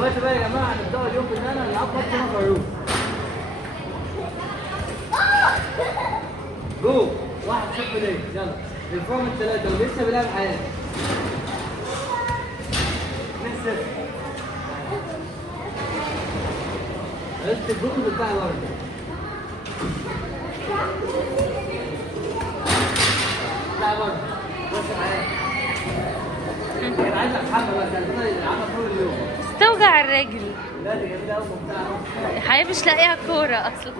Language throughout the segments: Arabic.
دلوقتي بقى يا جماعه هنبداوا اليوم باننا نلعب ماتش مغلوب. جو 1-0 ليه؟ يلا الفورم الثلاثه ولسه بيلعب حياه 2-0. عرفت الجول بتاعي برضه. لا برضه بس حياه. كان عايز اتحمل بس انا بلعبها طول اليوم. استوجع الرجل. لا دي جميله قوي وممتعه. حقيقي مش لاقيها كوره اصلا.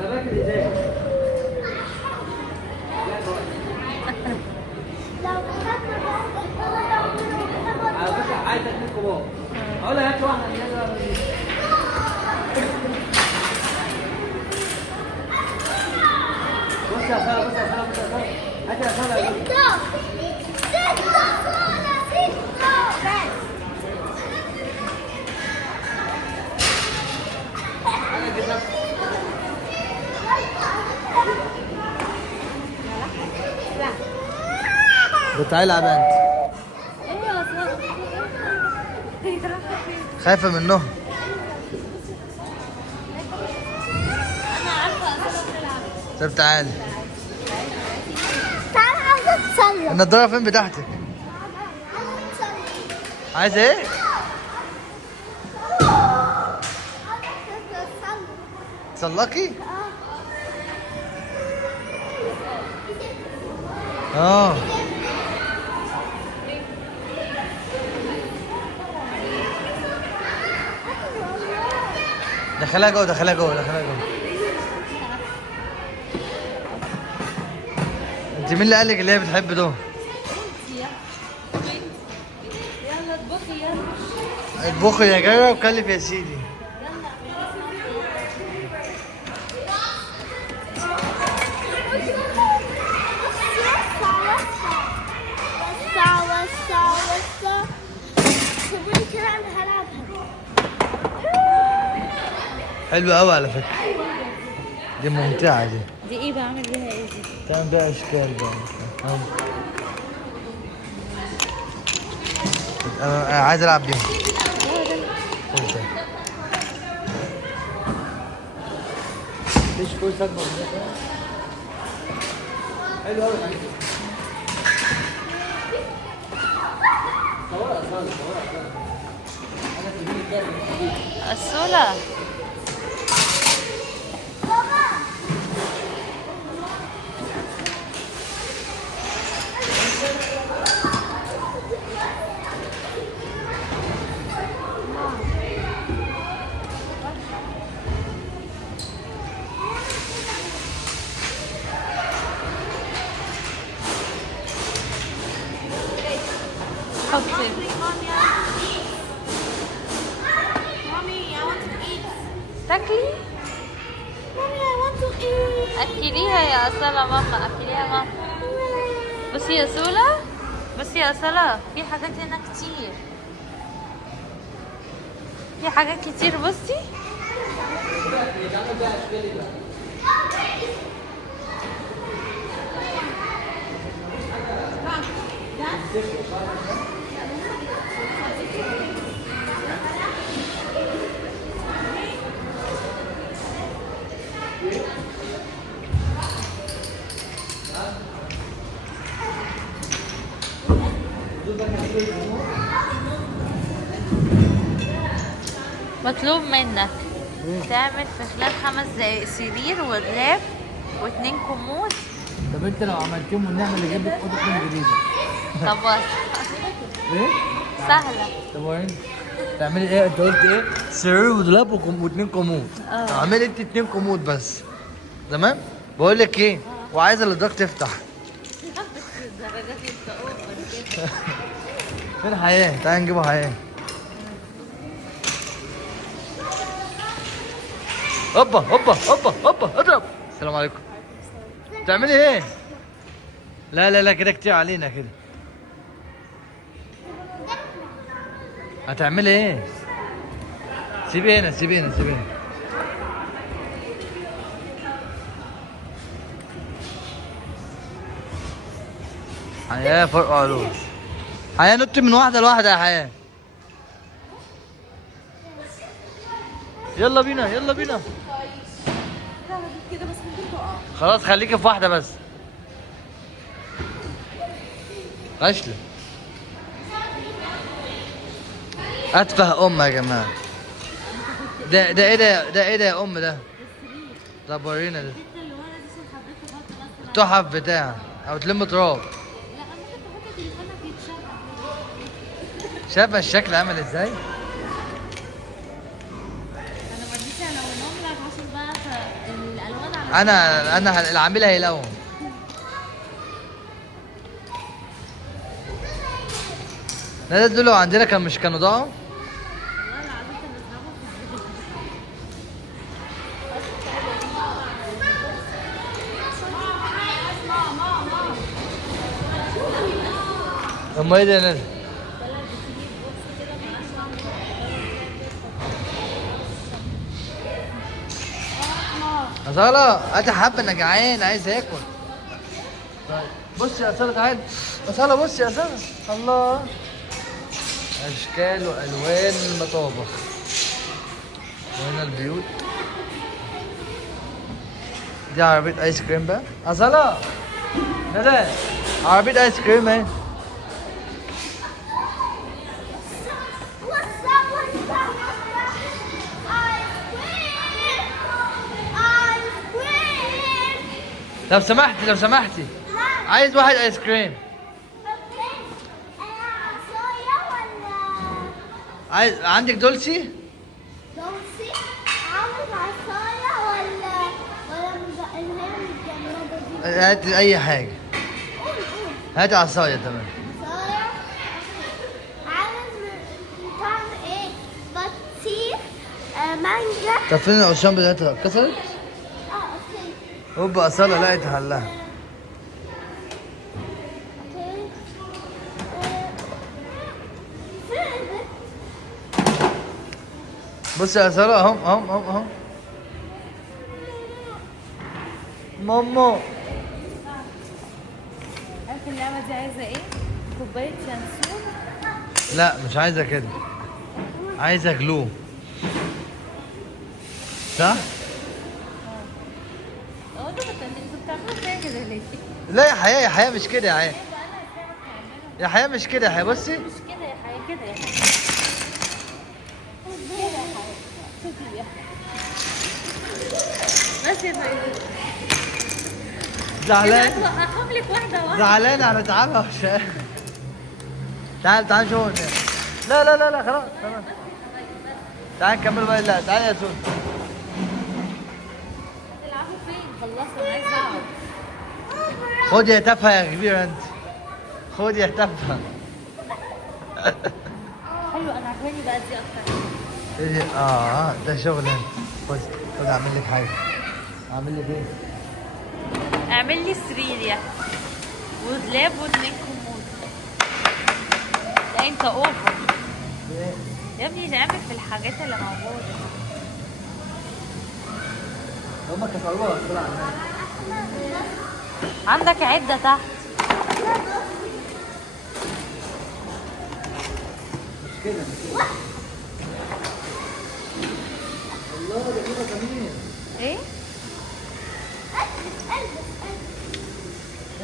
انا باكل ازاي؟ على فكره عايز اتنين كبار. اقول لك هات واحده من هنا. بص يا ساره بص يا ساره بص يا ساره هات يا ساره. انا كده تعالي العب انت. خايفه منهم. انا عارفه بتلعب. طب تعالي. تعالى عاوزة اتسلق. النضاره فين بتاعتك؟ عايزه ايه؟ تسلقي؟ اه دخلها جوه دخلها جوه دخلها جوه. انت مين اللي قالك اللي هي بتحب دول؟ يلا اطبخي يلا. اطبخي يا جايه وكلف يا سيدي. حلوة قوي على فكرة. دي ممتعة دي. دي ايه بعمل بيها ايه دي؟ تعمل بقى اشكال بقى. انا عايز العب بيهم. مفيش فرصه اكبر من كده. حلو قوي الحاجات دي. صورها صورها. انا في الفيديو ده الصولة. حطي. تاكلي؟ أكليها يا أصالة ماما أكليها ماما. بصي يا سولة بصي يا أصالة في حاجات هنا كتير. في حاجات كتير بصي. مطلوب منك تعمل في خلال 5 دقايق سرير ودولاب و2 كومود. طب انت لو عملتهم ونعمل نجيب لك اوضه تكون جديده. طب بس ايه؟ سهلة. طب وريني تعملي ايه؟ انت قلت ايه؟ سرير ودولاب واتنين كومود. اعملي انت 2 كومود بس. تمام؟ بقول لك ايه؟ وعايزه الادراك تفتح. الدرجات انت اوفر كده. فين حياه؟ تعالى نجيبه حياه. هوبا هوبا هوبا هوبا اضرب. السلام عليكم. بتعملي ايه؟ لا لا لا كده كتير علينا كده. هتعملي ايه؟ سيبي هنا سيبي هنا سيبي هنا. حياة فرق علوم. حياة نط من واحدة لواحدة يا حياة. يلا بينا يلا بينا. كده بس ممكن تقع. خلاص خليكي في واحدة بس. غشلة. أتفه أم يا جماعة. ده ايه ده؟ ده ايه ده يا أم ده؟ طب ورينا ده. اللي ورا دي عشان حبيت احط مثلا. التحف بتاع أو تلم تراب. لا ممكن تحط تليفونك يتشبع. شايفة الشكل عامل ازاي؟ انا بديش الونهم لك عشان بقى الالوان على أنا العميل هيلون. لا دول لو عندنا كان مش كانوا ضاعوا؟ والله العظيم كان بيضربوا في الزبده. أما ايه ده يا ندى؟ أصالة أنت حابة أنا جعان عايز آكل. طيب بصي يا أصالة تعالي. أصالة بصي يا أصالة. الله. أشكال وألوان المطابخ. وهنا البيوت. دي عربية آيس كريم بقى. أصالة. ندى. عربية آيس كريم أهي. لو سمحتي لو سمحتي. عايز واحد آيس كريم. عايز عندك دولسي؟ دولسي عاوز عصاية ولا اللي هي متجمدة دي؟ هات أي حاجة. قول. هات عصاية تمام. عصاية عاوز من طعم ايه؟ بطيخ مانجا. طب فين العصيان بتاعتها اتكسرت؟ اوكي. هوبا أصالة لقيت حلها. اوكي. فين البيت؟ بصي يا أصالة أهم. ماما. عارف اللعبه دي عايزه ايه؟ كوبايه شمسون. لا مش عايزة كده. عايزة جلو. صح؟ هو انتوا بتعملوا فيا كده ليه؟ لا يا حياة يا حياة مش كده يا حياة. يا حياة مش كده يا حياة بصي. مش كده يا حياة كده يا حياة. شوفي يا حياة. بس يا فايزة. زعلان. هوقفهم لك واحدة واحدة. زعلان على تعبها وش. تعال نشوف. لا خلاص. تعال نكمل بقى. لا تعال يا سون. هتلعبوا فين؟ خلصوا انا عايز اقعد. خد يا تافهة يا كبير انت. خد يا تافهة. حلو انا عجباني بقى دي اكتر. ايه دي؟ ده شغل انت. خد اعمل لك حاجة. اعمل لك ايه؟ اعمل لي سرير يا ودولاب واتنين كومود. لا انت اوفر ايه؟ يا ابني، نعمل في الحاجات اللي موجودة. هما كسروها بسرعة. عندك عدة تحت. مش كده. الله ده كده جميل. ايه؟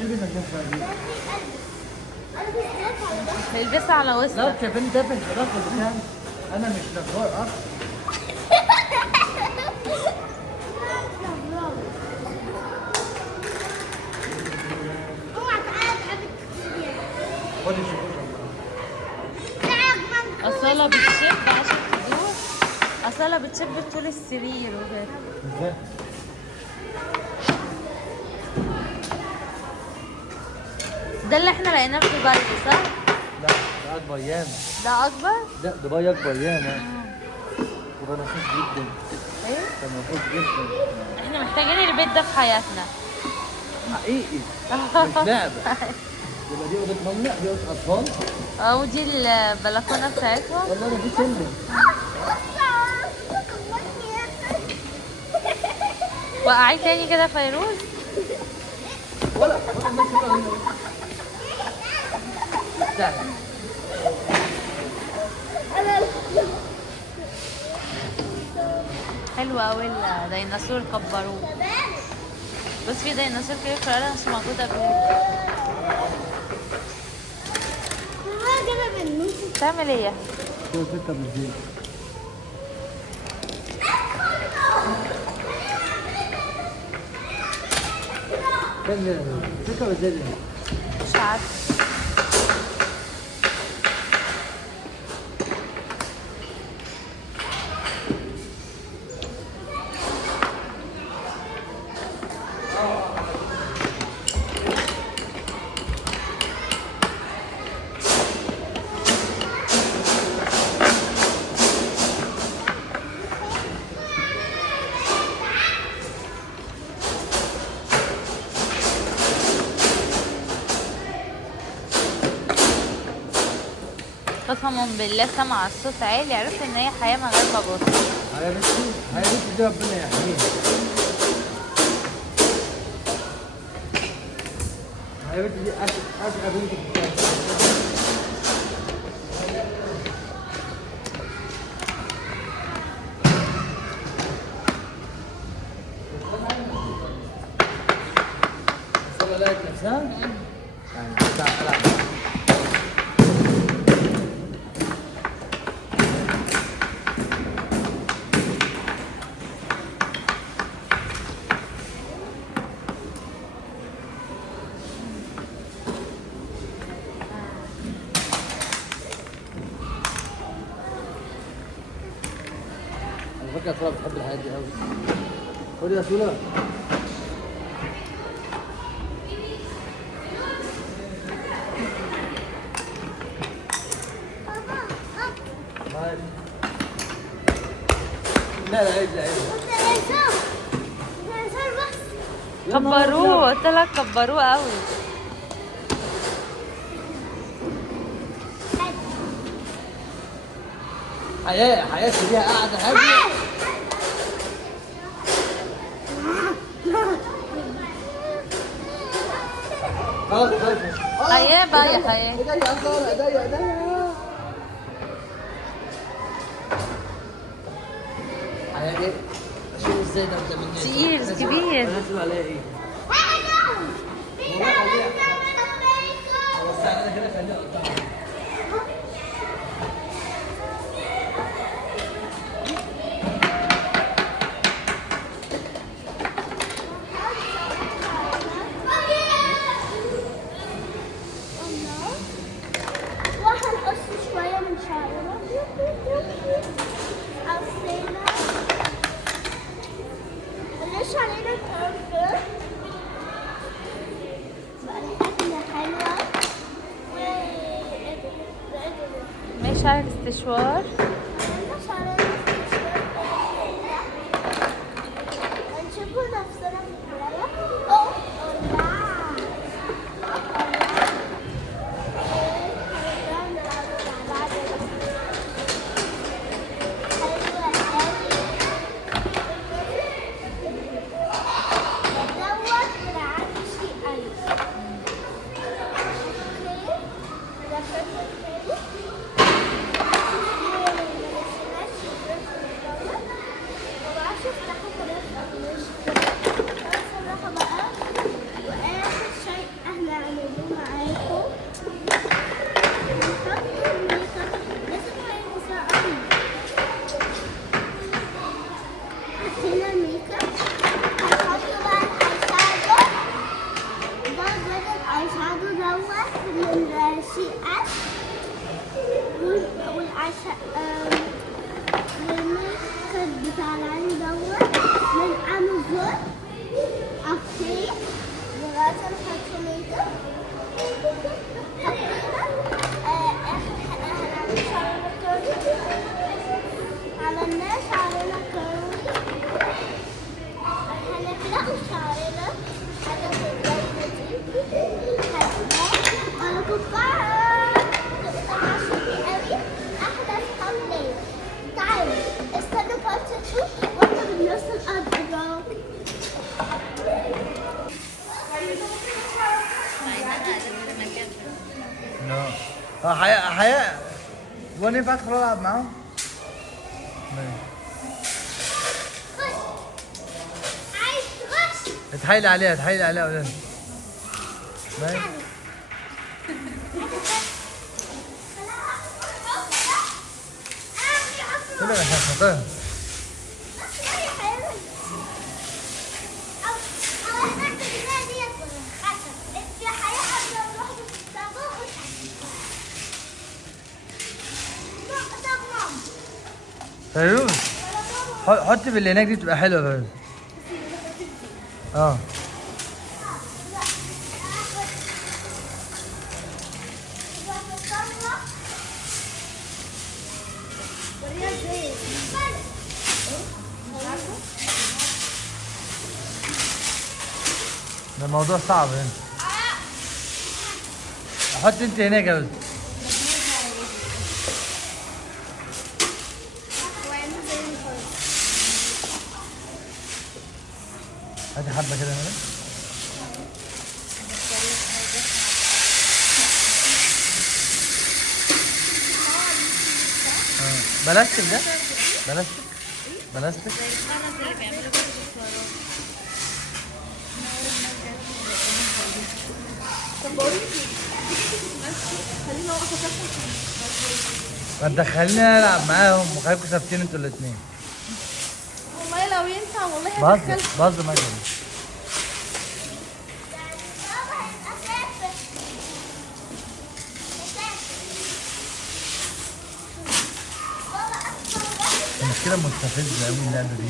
البس عشان شوية. نلبسها على وسطك. لا شايفين تافه خلاص بتاعي. انا مش نجار اصلا. خدي شوفي. أصالة بتشب عشان تدور. أصالة بتشب طول السرير وكده. ازاي؟ ده اللي احنا لقيناه في دبي صح؟ لا ده اكبر ياما. ده أكبر؟ لا دبي اكبر ياما. وده نفوس جدا. ايه؟ ده نفوس جدا. احنا محتاجين البيت ده في حياتنا. حقيقي. مش لعبة. يبقى دي اوضه مامنا دي اوضه اطفال. ودي البلكونة بتاعتهم. والله ده في سلم. وقعي تاني كده فيروز. ولا الناس سهل. حلوة أوي الديناصور كبروه. بس في ديناصور كده في العالم مش موجود قبل كده. تعمل ايه؟ شوف ستة بالزيت. كم ستة بالزيت؟ مش عارفة. قسما بالله سمع الصوت عالي، عرفت ان هي حياة من غير ما ابص. هاي بنتي دي ربنا يحميها. هاي بنتي دي أشقى بنتي في الحياة. الصلاة لقت نفسها؟ يعني تعال. على فكرة سولة بتحب الحاجات دي أوي. خدي يا سولة. لا عيب لا عيب. كبروه، قلت لك كبروه قوي. حياة ليها قاعدة هادية. خلاص حياة بقى يا حياة. ايديا يا سارة، ايديا. حياة ايه؟ اشيل ازاي ده قدام الناس؟ تقيل كبير. لازم عليها ايه؟ بس انا كده خليها قدام. مش عارف استشوار. No. حياة وانا ينفع ادخل العب معاهم؟ ماشي. عايز تخش؟ اتحايل عليها اتحايل عليها قولها. ماشي. كل انا خاطرها. فيروز حط في اللي هناك دي تبقى حلوه فيروز. اه ده موضوع صعب هنا. حط انت هناك يا ولد. هاتي حبه كده هنا. بلاستيك ده بلاستيك بلاستيك. ما تدخليني العب معاهم وخليكوا ثابتين انتوا الاثنين. والله لو ينفع والله بهزر معاك. المشكلة مستفزة أوي اللعبة دي.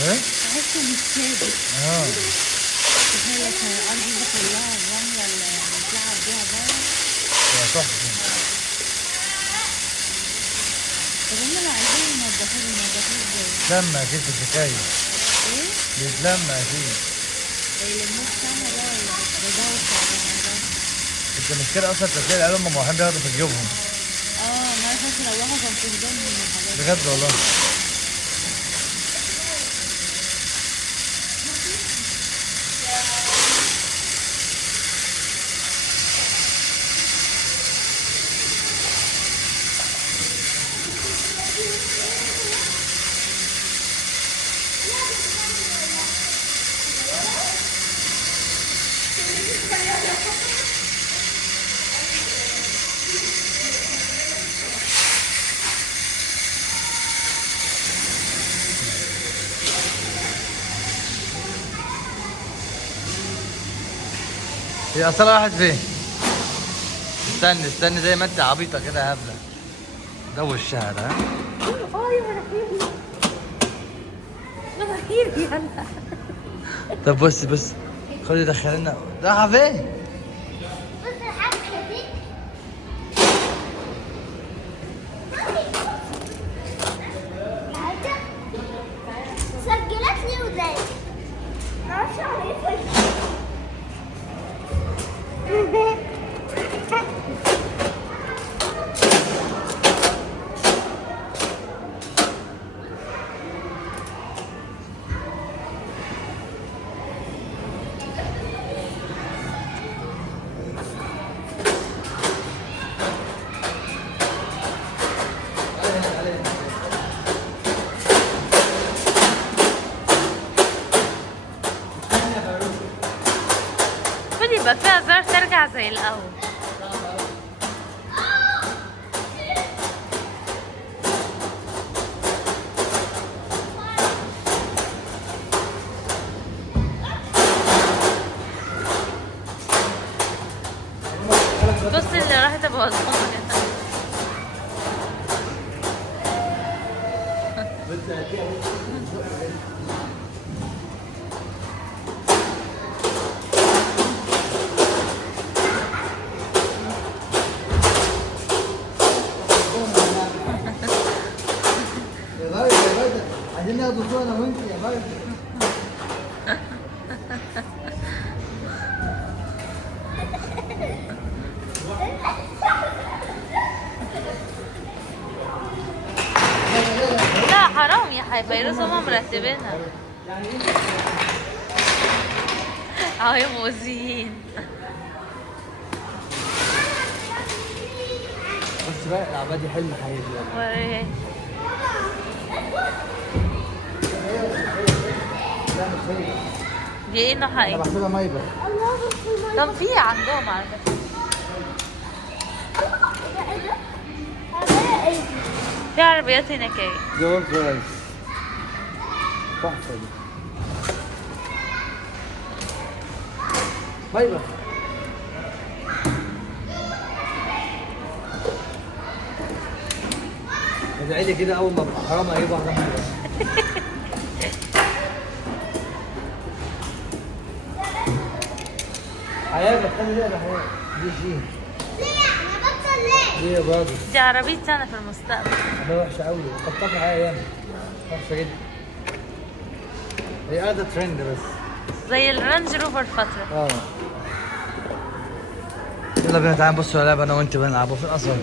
ايه؟ تحسه مش ثابت. تخيل الارض دي كلها الرمله اللي بنلعب بيها بره. يا تحفة. طب هم لو عايزين ينضفوه ازاي؟ بيتلم أكيد في الحكاية. ايه؟ بيتلم أكيد. يلموه سنة ده ولا بدوخة ولا ده؟ انت المشكلة أصلا تلاقي العيال هم رايحين بياخدوا في جيوبهم. ما فاكر روحوا كان في هدومهم والحاجات دي. بجد والله. هي أصلا راحت فين؟ استني استني زي ما انت عبيطة كده هبلة. ده وشها ده. مناخيري يلا. طب بص بص خلي يدخلنا. رايحة فين؟ بص الحاجة دي سجلت لي وداي معرفش اعمل ايه. المفروض يبقى فيها زر ترجع زي الأول. بص اللي راحت ابوظهم كده. عايزين ناخد صورة انا وانت يا بايظ. لا حرام يا حي فيروز هما مرتبينها. اهي مؤذيين. بقى العبادي حلم حقيقي. وريني. لا مش هي. دي ايه نوعها انا ايه؟ بحسبها مايبة. طب في عندهم على فكرة. في عربيات هناك ايه؟ جولد رايس. تحفة دي. مايبة. ادعي لي كده اول ما ابقى حرام اجيب واحدة مايبة. حياة بتخلي ليه حياة. دي شيء. ليه؟ أنا بطل ليه؟ ليه يا برادر؟ دي عربية سنة في المستقبل. ده وحشة قوي، خططها حاجة ياما. وحشة جدا. هي قاعدة ترند بس. زي الرانج روفر فترة. اه. يلا بينا تعالى نبص على لعبة انا وانت بنلعبوا فين اصلا؟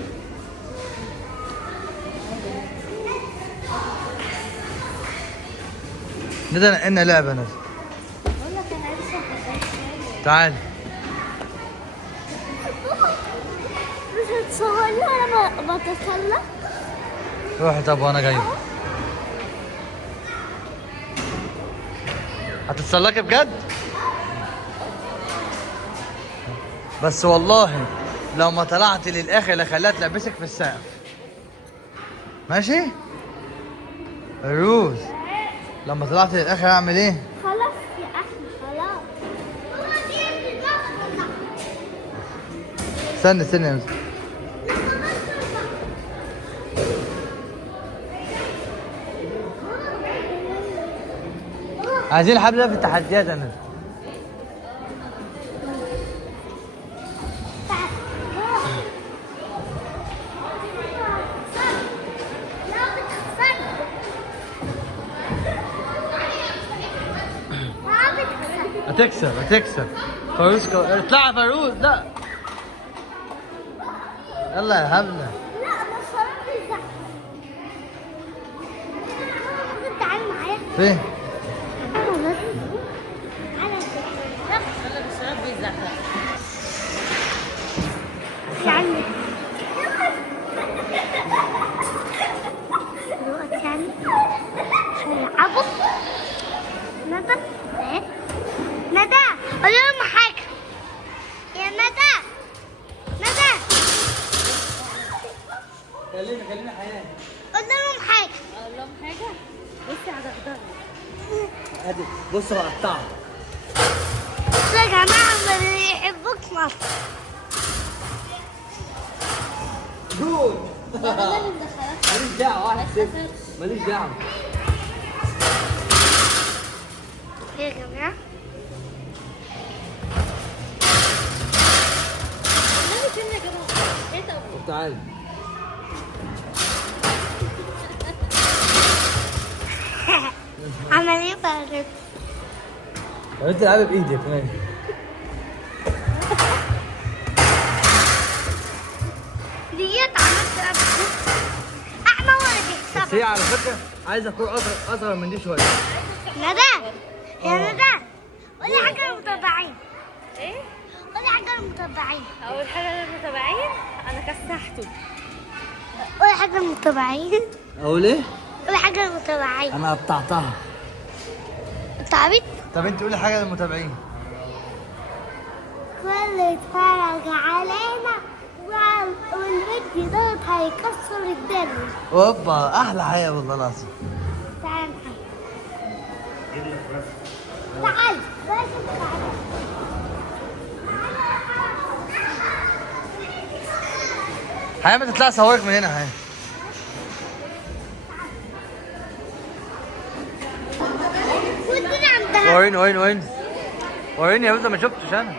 ندى نقلنا لعبة ندى. بقول لك أنا لسه بطل. تعال. مش هتصور لي وأنا بتسلى؟ روحي طب وانا جاي. هتتسلقي بجد؟ بس والله لو ما طلعت للاخر لخليها تلبسك في السقف. ماشي؟ الروز لما طلعت للاخر اعمل ايه؟ خلاص يا أحمد خلاص. هو دي النقطة. استنى استنى يا مس. عايزين الحبل ده في التحديات انا. هتكسب هتكسب. فاروز اطلع يا فاروز. لا يلا يا هبله. لا انا الشراب بيزعق. ممكن تعالي معايا؟ فين؟ ولا بالشراب بيزعق. يعني دلوقتي يعني هيلعبوا ندى. ايه ندى قول لهم حاجة يا ندى. ندى كلمي حياه. قول لهم حاجة. اقول لهم حاجة؟ بصي على ضغطها. ادي بص هقطعها. يا جماعة اللي يحبوك مصر. جول. ماليش دعوه واحد صفر. ماليش دعوه. يا جماعة طب تعالي. عمل ايه بقى؟ طب انت العبي بايدك كمان. ديت عملت احمد ولا بس بيكسب. هي على فكره عايزه كوره اصغر من دي شويه. ندى يا ندى قولي حاجة للمتابعين. ايه؟ قولي حاجة للمتابعين. اول حاجة للمتابعين انا كسحته. قولي حاجة للمتابعين. اقول ايه؟ قولي حاجة للمتابعين. انا قطعتها. انت عبيط؟ طب انت قولي حاجه للمتابعين. كل يتفرج علينا والفيديو دوت هيكسر الدنيا. اوبا احلى حياه والله العظيم. تعال تعال بس تعال. حياه ما تطلع صورك من هنا حياه. ودينا عندها. وريني يا بنت ما شفتش انا.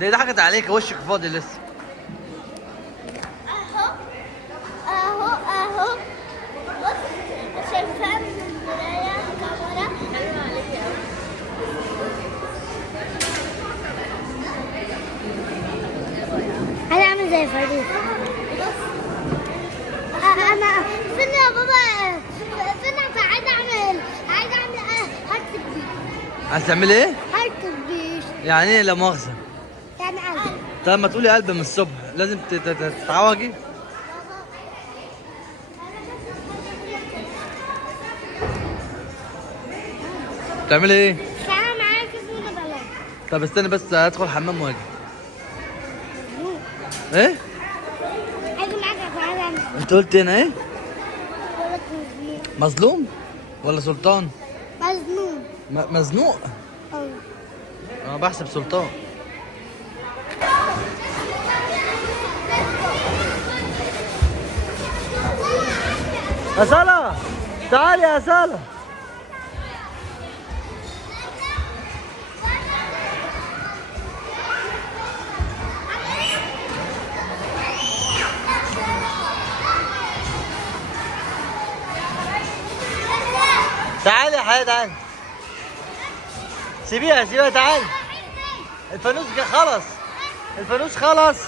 دي ضحكت عليك وشك فاضي لسه. اهو بص شايفاها من المراية الكاميرا. حلوة عليكي قوي. هنعمل زي فريد. انا فين يا بابا؟ فين عايز اعمل هارت بيش. عايز تعملي ايه؟ هارت بيش يعني ايه لا مؤاخذه؟ يعني قلب. طب ما تقولي قلب من الصبح لازم تتعوجي. بتعملي ايه؟ تعالى معايا كيس بلد. طب استني بس هدخل حمام واجي. ايه؟ عايز معاك تعالى. انت قلت هنا ايه؟ بقولك مزنوق. مظلوم ولا سلطان؟ مزنوق. مزنوق؟ اه. انا بحسب سلطان. يا سلا تعالي يا سلا. تعالي يا حياة تعالي. سيبيها سيبيها تعالي. الفانوس خلص. الفانوس خلص.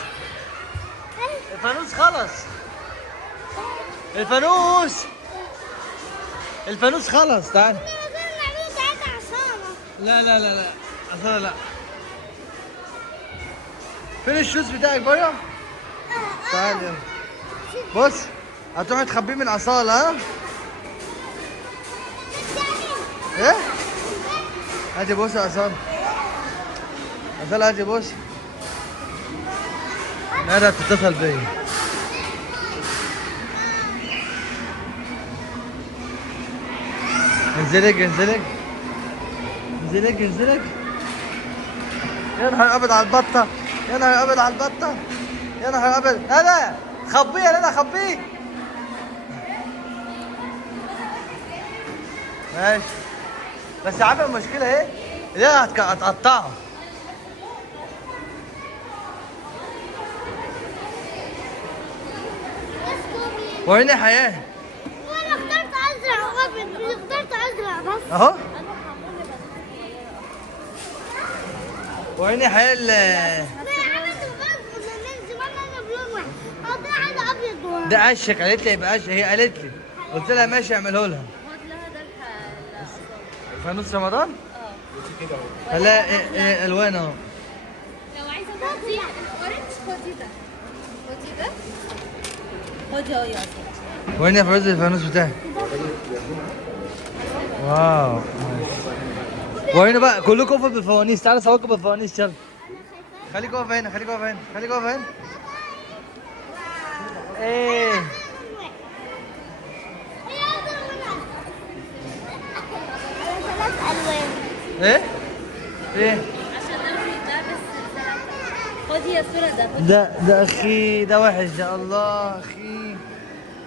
الفانوس خلص. الفانوس. الفانوس خلص تعالي. لا لا لا لا أصلا لا. فين الشوز بتاعك بره؟ تعالي يلا. بص هتروحي تخبيه من أصالة ها؟ ايه؟ هاتي بص يا أصالة. أصالة هاتي بص. ندى بتتصل بيا. انزلك انزلك. انزلك انزلك. يا نهار أبيض على البطة. يا نهار أبيض على البطة. يا نهار أبيض. ندى خبيه يا ندى خبيه. ماشي. بس عارف المشكلة ايه؟ اللي هي هتقطعها. وريني حياة. وانا اخترت ازرق وابيض. اخترت ازرق بس. اهو. وريني حياة ده عشك قالت لي يبقى عشك. هي قالت لي قلت لها ماشي اعمله لها. فانوس رمضان؟ اه. لا ايه الوان اهو. لو عايزه تاخدي اورنج خدي ده. خدي ده. خدي اهو يا أصلا. وريني يا فوز الفانوس بتاعي. واو. وريني بقى كلكم اقفوا بالفوانيس. تعالى صوركم بالفوانيس يلا. خليك واقف هنا خليك واقف هنا خليك واقف هنا. ايه ايه ايه عشان نروي ده بس. خدي يا صورة ده. ده اخي ده وحش ده. الله اخي.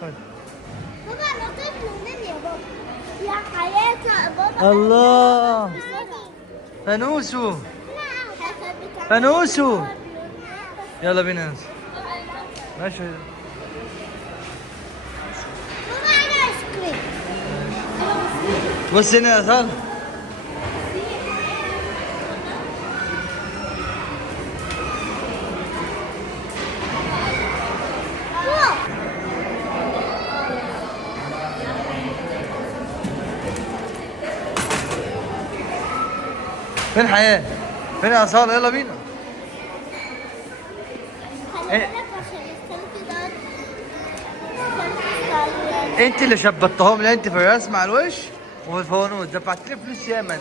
خد. بابا انا طفل منين يا بابا؟ يا حياتي بابا. الله. فانوسو فانوسو. يلا بينا ننزل. ماشي. بابا انا ايس كريم. بص هنا يا صالح. فين حياة؟ فين يا صالح؟ يلا بينا. إيه؟ انت اللي شبطتهم لي انت في الرسم على الوش وفي الفوانوس. دفعت لي فلوس ياما.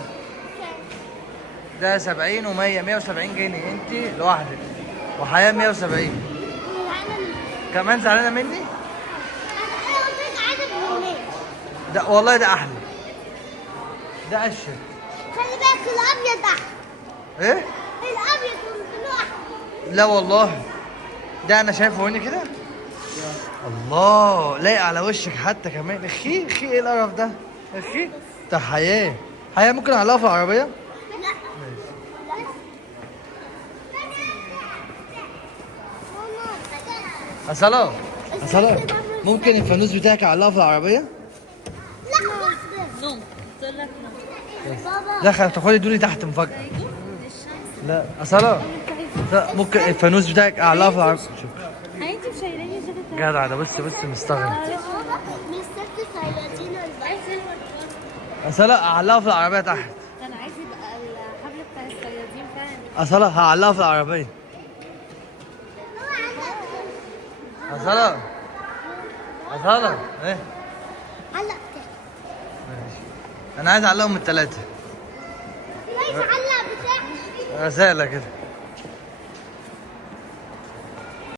ده 70 و100 170 جنيه انت لوحدك. وحياة 170. كمان زعلانة مني؟ ده والله ده احلى. ده اشهر. خلي بالك الابيض احلى. ايه؟ الابيض والبلو احلى. لا والله ده انا شايفه هنا كده. الله لايق على وشك حتى كمان. اخي اخي ايه القرف ده؟ اخي ده حياة. حياة ممكن اعلقها في العربية؟ أصلا أصلا ممكن الفانوس بتاعك اعلقها في العربية؟ لا. نوم. تقول لك نوم. بابا. لا خلاص تاخدي دوني تحت مفاجأة. لا أصلا لا ممكن الفانوس بتاعك اعلقها في العربية. شوف انت مش شايلاني جاكيت. جدع ده. بص بص مستغرب. مستر صيادين أصلا اعلقها في العربية تحت. انا عايز يبقى الحبل بتاع الصيادين فعلا. أصلا هعلقها في العربية. أصلا أصلا إيه؟ علق. ماشي. أنا عايز أعلقهم من التلاتة. رسالة كده.